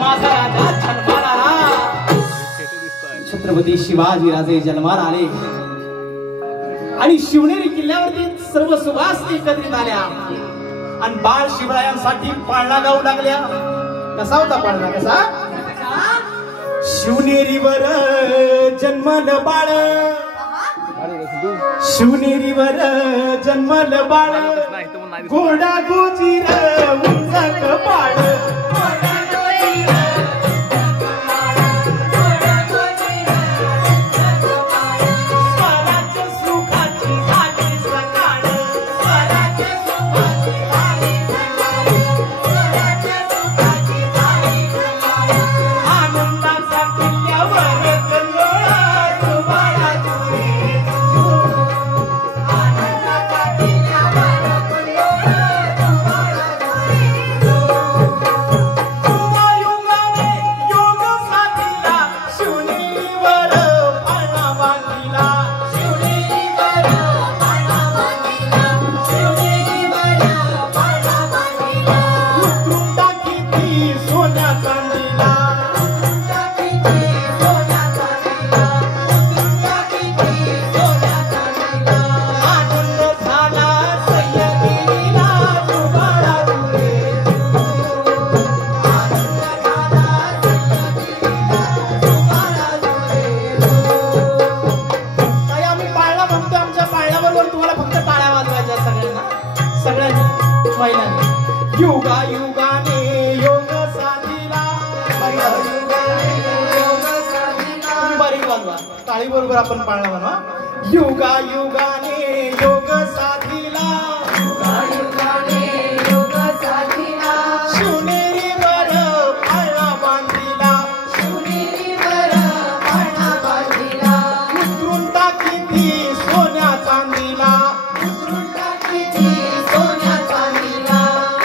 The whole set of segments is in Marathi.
माझा राजा जन्माला आला. छत्रपती शिवाजी राजे जन्माला आले आणि शिवनेरी किल्ल्यावरती सर्व सुवासिनी एकत्रित आल्या आणि बाळ शिवरायांसाठी पाळणा गाऊ लागल्या. कसा होता पाळणा? कसा? शिवनेरीवर जन्मल बाळ, शिवनेरीवर जन्मल बाळ, घोडा गोजीर उंच कपाळ, टाळी बरोबर आपण पाळणा म्हणा. युगा युगाने योग साधीला, शिवनेरीवर पाळणा बांधिला, उतरून टाकी सोन्या चांदीला,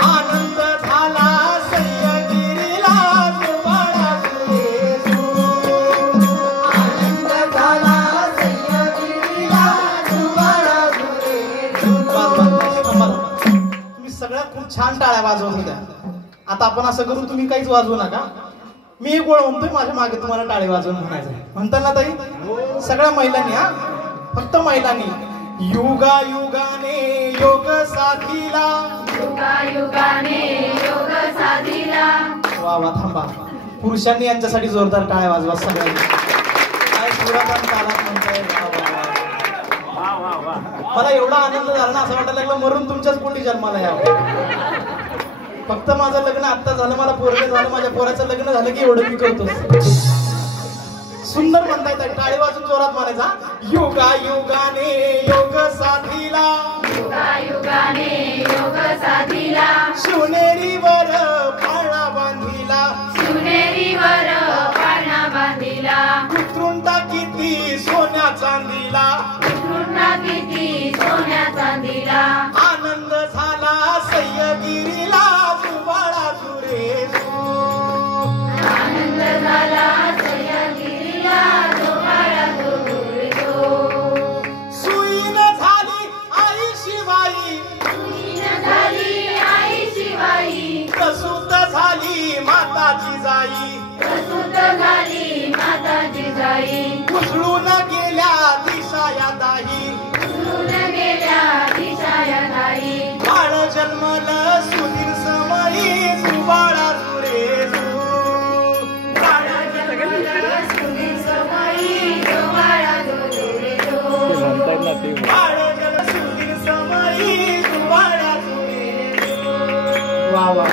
आनंद झाला सह्याद्रीला, छान टाळ्या वाजवत होत्या. आता आपण असं करू, तुम्ही काहीच वाजवू नका. मी एक ओळ म्हणतोय, माझ्या मागे तुम्हाला टाळे वाजवून म्हणायचं. म्हणता ना ताई? सगळ्या महिलांनी, हा फक्त महिलांनी. युगा युगाने योग साधीला, वा वा. थांबा, पुरुषांनी यांच्यासाठी जोरदार टाळ्या वाजवा सगळ्यांनी. काय सुरात आणि तालात म्हणताय. मला एवढा आनंद झाला ना, असं वाटायला लागलं मरून तुमच्याच पोटी जन्माला यावं. फक्त माझं लग्न आत्ता झालं, मला पोरगे झालं, माझ्या पोराचं लग्न झालं की एवढं मी करतो. सुंदर म्हणता येतात, टाळी वाजून जोरात म्हणायचा. युगा युगाने योग साधीला, शिवनेरीवर पाळणा बांधिला, उतरून टाकी सोन्या चांदीला, आनंद झाला सह्याद्रीला, जुबाळा जुरे सुईन झाली आई शिवाई, प्रसूत झाली माताची जाई, उसळून गेल्या दिशा या दाही, बाळ जन्मल सुधीर समयी, जुबाळा जुरे बाळ जन्मल सुधीर समयी, जुबाळा जुरे. वा वा.